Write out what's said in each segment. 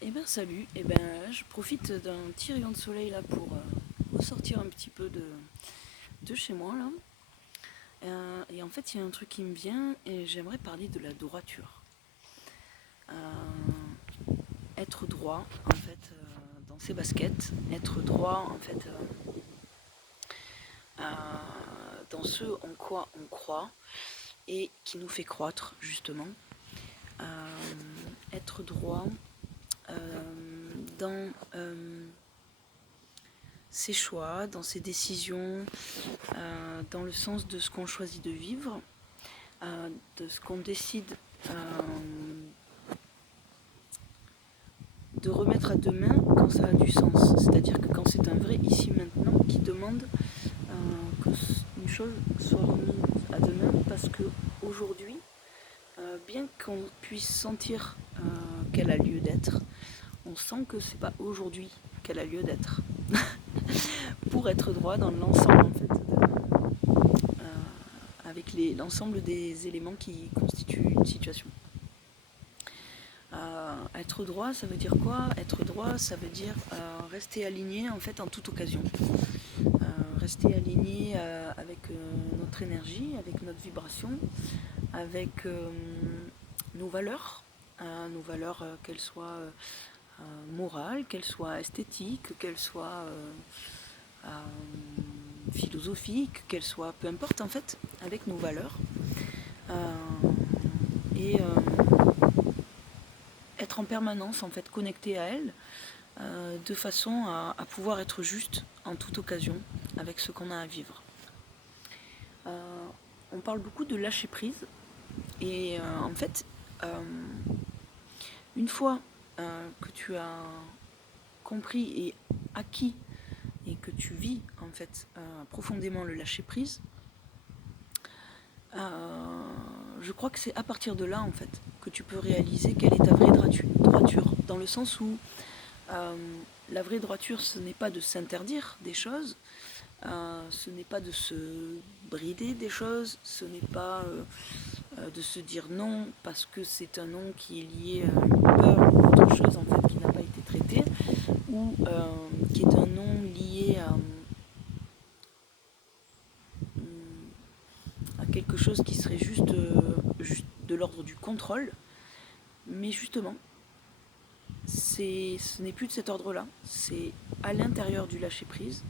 Eh ben salut, eh ben je profite d'un petit rayon de soleil là pour ressortir un petit peu de chez moi là. Et en fait il y a un truc qui me vient et j'aimerais parler de la droiture. Euh, Être droit en fait dans ses baskets, être droit en fait dans ce en quoi on croit et qui nous fait croître justement. Être droit dans ses choix, dans ses décisions, dans le sens de ce qu'on choisit de vivre, de ce qu'on décide de remettre à demain quand ça a du sens. C'est-à-dire que quand c'est un vrai ici maintenant qui demande que une chose soit remise à demain parce que aujourd'hui, bien qu'on puisse sentir qu'elle a lieu d'être, on sent que c'est pas aujourd'hui qu'elle a lieu d'être. Pour être droit dans l'ensemble en fait avec l'ensemble des éléments qui constituent une situation. Être droit, ça veut dire quoi? Être droit, ça veut dire rester aligné en fait en toute occasion. Rester aligné avec notre énergie, avec notre vibration, avec nos valeurs qu'elles soient morales, qu'elles soient esthétiques, qu'elles soient philosophiques, qu'elles soient peu importe en fait, avec nos valeurs. Et être en permanence en fait connecté à elles de façon à pouvoir être juste en toute occasion avec ce qu'on a à vivre. On parle beaucoup de lâcher prise et en fait une fois que tu as compris et acquis et que tu vis en fait profondément le lâcher prise, je crois que c'est à partir de là en fait que tu peux réaliser quelle est ta vraie droiture, dans le sens où la vraie droiture, ce n'est pas de s'interdire des choses, ce n'est pas de se brider des choses, ce n'est pas de se dire non parce que c'est un non qui est lié à une peur ou autre chose en fait qui n'a pas été traitée, ou qui est un non lié à quelque chose qui serait juste de l'ordre du contrôle. Mais justement, ce n'est plus de cet ordre-là, c'est à l'intérieur du lâcher-prise.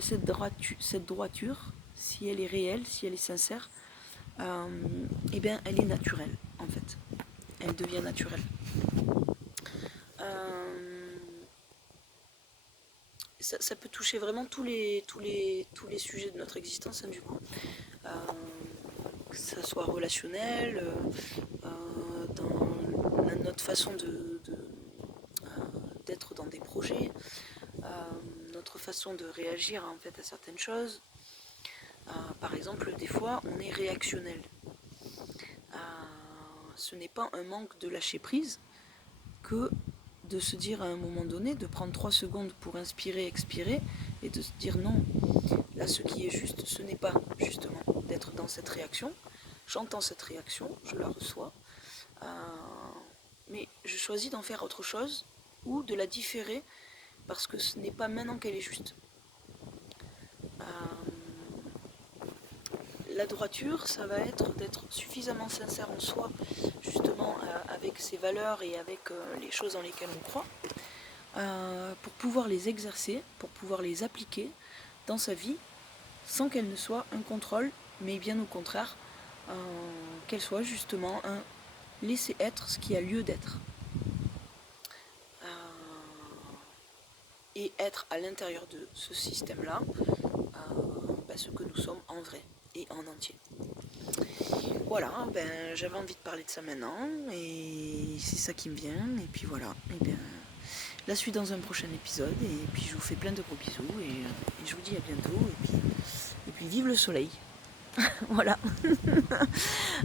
Cette droiture, si elle est réelle, si elle est sincère, eh bien, elle est naturelle, en fait. Elle devient naturelle. Ça peut toucher vraiment tous les sujets de notre existence, hein, du coup. Que ça soit relationnel, dans notre façon d'être dans des projets, notre façon de réagir en fait à certaines choses. Par exemple, des fois, on est réactionnel. Ce n'est pas un manque de lâcher prise que de se dire à un moment donné, de prendre 3 secondes pour inspirer, expirer, et de se dire non, là ce qui est juste, ce n'est pas justement d'être dans cette réaction. J'entends cette réaction, je la reçois, mais je choisis d'en faire autre chose ou de la différer parce que ce n'est pas maintenant qu'elle est juste. La droiture, ça va être d'être suffisamment sincère en soi, justement avec ses valeurs et avec les choses dans lesquelles on croit, pour pouvoir les exercer, pour pouvoir les appliquer dans sa vie, sans qu'elle ne soit un contrôle, mais bien au contraire, qu'elle soit justement un laisser être ce qui a lieu d'être. Et être à l'intérieur de ce système-là, ce que nous sommes en vrai et en entier. Voilà, j'avais envie de parler de ça maintenant, et c'est ça qui me vient, et puis voilà, la suite dans un prochain épisode, et puis je vous fais plein de gros bisous, et je vous dis à bientôt, et puis vive le soleil. Voilà,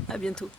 à bientôt.